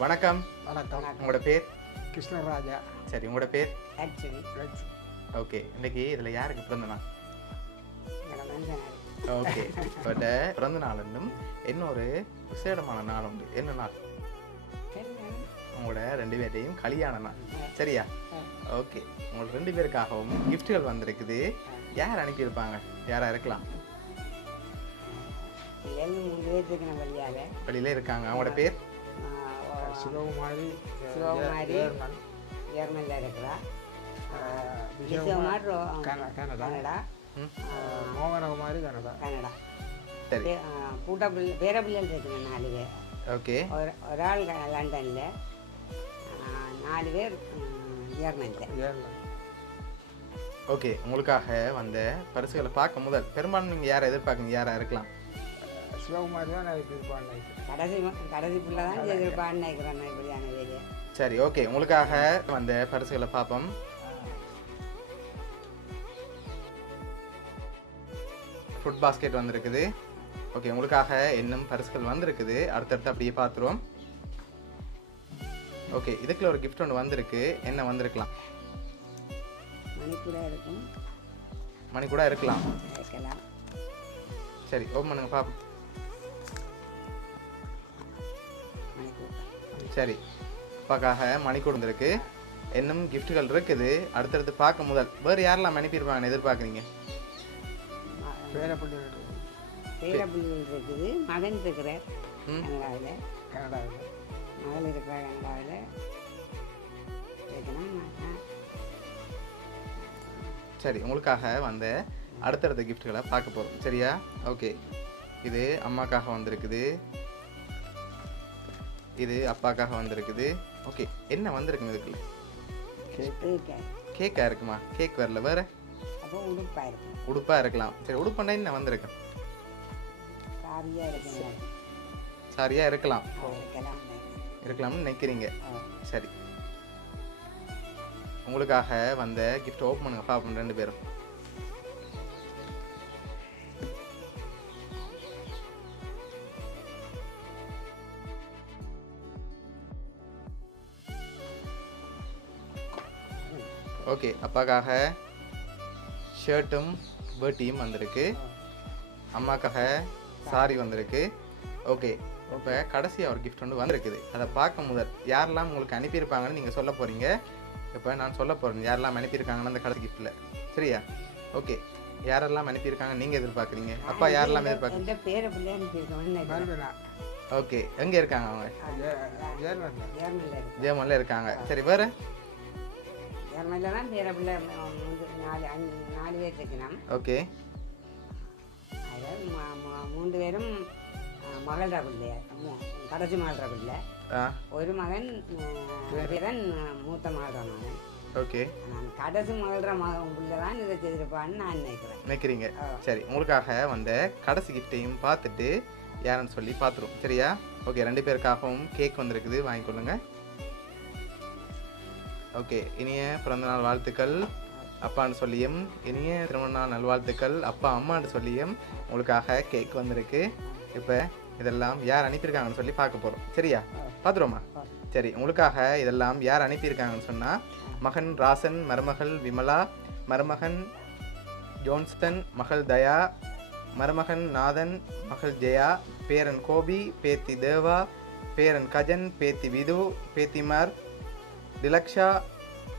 வணக்கம். வணக்கம். உங்களோட பேர்? கிருஷ்ணராஜா. சரி, உங்களோட பேர்? Actually okay. இன்னைக்கு இதில் யாருக்கு பிறந்த நாள்? மனுஷனாரு ஓகே. பட் பிறந்த நாள் இன்னும் இன்னொரு விசேடமான நாள் உண்டு. என்ன நாள்? உங்களோட 2 பேர்டையும் கல்யாண நாள். சரியா? ஓகே. உங்களோட 2 பேருக்காகவும் கிஃப்ட்டுகள் வந்திருக்குது. யார் அனுப்பியிருப்பாங்க? யாரா இருக்கலாம்? வெளியில இருக்காங்க. அவங்களோட பேர்? சிவகுமாரி. சிவகுமாரி ஜெர்மனியில் இருக்கிறா. கனடா. மோகனகுமாரி கனடா. கனடா. சரி. பேர பிள்ளைகள் இருக்குங்க 4 பேர். ஓகே. ஒரு ஆள் லண்டனில், 4 பேர் ஜெர்மனியில். ஓகே. உங்களுக்காக வந்த பரிசுகளை பார்க்க முதல் பெரும்பாலும் நீங்கள் யாரை எதிர்பார்க்குங்க? யாரா இருக்கலாம்? சிவகுமாரி தான் நான் எதிர்பார்த்தேன். கடைசி பிள்ளை தான் எதிர்பார்த்து நினைக்கிறேன் இப்படியான வேலையை. சரி, ஓகே. உங்களுக்காக வந்த பரிசுகளை பார்ப்போம். ஃபுட் பாஸ்கெட் வந்திருக்குது. ஓகே. உங்களுக்காக இன்னும் பரிசுகள் வந்திருக்குது. அடுத்தடுத்து அப்படியே பார்த்துருவோம். ஓகே. இதுக்குள்ள ஒரு கிஃப்ட் ஒன்று வந்திருக்கு. என்ன வந்திருக்கலாம்? மணிக்கூட இருக்கும். மணி கூட இருக்கலாம். இருக்கலாம். சரி, ஓப்பன் பண்ணுங்க பார்ப்போம். சரி, அப்பாக்காக மணிக்கூட வந்திருக்கு. இன்னும் கிஃப்ட்டுகள் இருக்குது. அடுத்தடுத்து பார்க்க முதல் வேறு யாரெல்லாம் அனுப்பியிருப்பாங்கன்னு எதிர்பார்க்குறீங்க? பேரப்பிள்ளைகள் இருக்குது. மகன் இருக்கிறார் கனடாவில். கனடாவில். மகள் இருக்கிறார் கனடாவில். சரி, உங்களுக்காக வந்த அடுத்தடுத்த கிஃப்ட்டுகளை பார்க்க போகிறோம். சரியா? ஓகே. இது அம்மாக்காக வந்திருக்குது. இது அப்பாக்காக வந்திருக்குது. ஓகே. என்ன வந்திருக்குங்க இதுக்குள்ள? கேக்கா இருக்குமா? கேக் வரல. வேற அப்போ உடுப்பாக இருக்கும். உடுப்பாக இருக்கலாம். சரி, உடுப்புண்டா என்ன வந்திருக்கு? சாரியாக இருக்கலாம். சாரியாக இருக்கலாம். இருக்கலாம். இருக்கலாம்னு நினைக்கிறீங்க. சரி, உங்களுக்காக வந்த கிஃப்ட் ஓப்பன் பண்ணுங்க பார்ப்போம் 2 பேரும். ஓகே. அப்பாக்காக ஷர்ட்டும் வேட்டியும் வந்திருக்கு. அம்மாக்காக சாரி வந்திருக்கு. ஓகே. இப்போ கடைசியாக ஒரு கிஃப்ட் ஒன்று வந்திருக்குது. அதை பார்க்க முதல் யாரெல்லாம் உங்களுக்கு அனுப்பியிருப்பாங்கன்னு நீங்கள் சொல்ல போகிறீங்க. இப்போ நான் சொல்ல போகிறேன் யாரெல்லாம் அனுப்பியிருக்காங்கன்னு அந்த கடைசி கிஃப்ட்டில். சரியா? ஓகே. யாரெல்லாம் அனுப்பியிருக்காங்க நீங்கள் எதிர்பார்க்குறீங்க? அப்பா யாரெல்லாம் எதிர்பார்க்குறீங்க? பேர பிள்ளை அனுப்பியிருக்கோம். ஓகே. எங்கே இருக்காங்க அவங்க? ஜெர்மனியில் இருக்காங்க. சரி, வேறு? ஜெர்மனியில் தான் பேர பிள்ளை 4 பேர் இருக்கணும். ஓகே. அதில் 3 பேரும் மகள்ற பிள்ளை, கடைசி மகள்ற பிள்ளை. ஒரு மகன் பேரன் மூத்த மகள்ற மகன். ஓகே. நான் கடைசி மகள்ற பிள்ளை தான் இதை செய்திருப்பான்னு நான் நினைக்கிறீங்க. சரி, உங்களுக்காக வந்த கடைசி கிஃப்டையும் பார்த்துட்டு யாருன்னு சொல்லி பார்த்துருவோம். சரியா? ஓகே. 2 பேருக்காகவும் கேக் வந்திருக்குது, வாங்கிக்கொள்ளுங்க. ஓகே. இனிய பிறந்தநாள் வாழ்த்துக்கள் அப்பான்னு சொல்லியும், இனிய திருமண நாள் நல்வாழ்த்துக்கள் அப்பா அம்மான்னு சொல்லியும் உங்களுக்காக கேக் வந்திருக்கு. இப்போ இதெல்லாம் யார் அனுப்பியிருக்காங்கன்னு சொல்லி பார்க்க போகிறோம். சரியா? பார்த்துருவோமா? சரி, உங்களுக்காக இதெல்லாம் யார் அனுப்பியிருக்காங்கன்னு சொன்னால், மகன் ராசன், மருமகள் விமலா, மருமகன் ஜோன்ஸ்டன், மகள் தயா, மருமகன் நாதன், மகள் ஜெயா, பேரன் கோபி, பேத்தி தேவா, பேரன் கஜன், பேத்தி விது, பேத்திமார் டிலக்ஷா,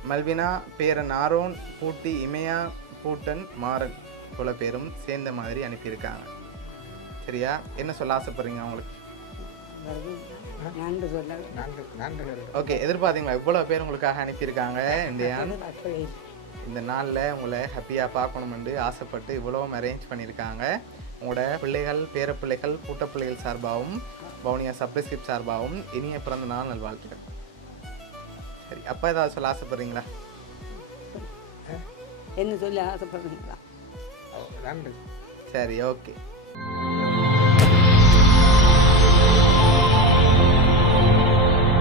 மல்வினா, பேரன் ஆரோன், பூட்டி இமயா, பூட்டன், மாறன் போல பேரும் சேர்ந்த மாதிரி அனுப்பியிருக்காங்க. சரியா? என்ன சொல்ல ஆசைப்படுறீங்க அவங்களுக்கு? ஓகே. எதிர்பார்த்தீங்களா இவ்வளோ பேர் உங்களுக்காக அனுப்பியிருக்காங்க? இந்த நாளில் உங்களை ஹாப்பியாக பார்க்கணுமென்று ஆசைப்பட்டு இவ்வளவும் அரேஞ்ச் பண்ணியிருக்காங்க. உங்களோட பிள்ளைகள், பேர பிள்ளைகள், கூட்ட பிள்ளைகள் சார்பாகவும் பவுனியா சப்ளைஸ்கிரிப்ட் சார்பாகவும் இனிய பிறந்த நாள் நல்வாழ்த்துக்கள். சரி, அப்பா ஏதாவது சொல்ல ஆசைப்படுறீங்களா? என்ன சொல்ல ஆசைப்படுறீங்களா? சரி, ஓகே.